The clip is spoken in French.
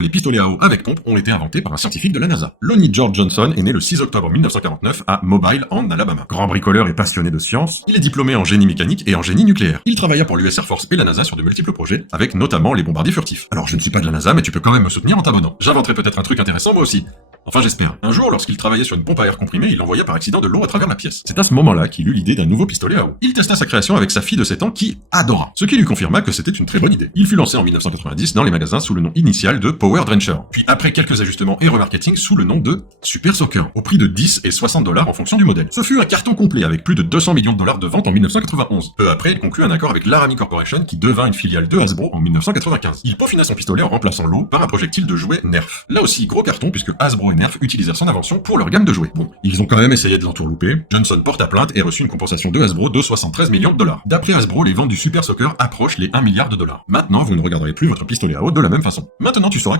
Les pistolets à eau avec pompe ont été inventés par un scientifique de la NASA. Lonnie George Johnson est né le 6 octobre 1949 à Mobile, en Alabama. Grand bricoleur et passionné de science, il est diplômé en génie mécanique et en génie nucléaire. Il travailla pour l'US Air Force et la NASA sur de multiples projets, avec notamment les bombardiers furtifs. Alors je ne suis pas de la NASA, mais tu peux quand même me soutenir en t'abonnant. J'inventerai peut-être un truc intéressant moi aussi. Enfin j'espère. Un jour, lorsqu'il travaillait sur une pompe à air comprimé, il envoya par accident de l'eau à travers la pièce. C'est à ce moment-là qu'il eut l'idée d'un nouveau pistolet à eau. Il testa sa création avec sa fille de 7 ans qui adora, ce qui lui confirma que c'était une très bonne idée. Il fut lancé en 1990 dans les magasins sous le nom initial de Power Drencher, puis après quelques ajustements et remarketing sous le nom de Super Soaker, au prix de 10 et 60 $ en fonction du modèle. Ce fut un carton complet avec plus de 200 millions de $ de ventes en 1991. Peu après, il conclut un accord avec Laramie Corporation qui devint une filiale de Hasbro en 1995. Il peaufina son pistolet en remplaçant l'eau par un projectile de jouet Nerf. Là aussi, gros carton puisque Hasbro et Nerf utilisèrent son invention pour leur gamme de jouets. Bon, ils ont quand même essayé de l'entourlouper. Johnson porta plainte et reçut une compensation de Hasbro de 73 millions de $. D'après Hasbro, les ventes du Super Soaker approchent les 1 milliard de $. Maintenant, vous ne regarderez plus votre pistolet à eau de la même façon. Maintenant, tu sauras que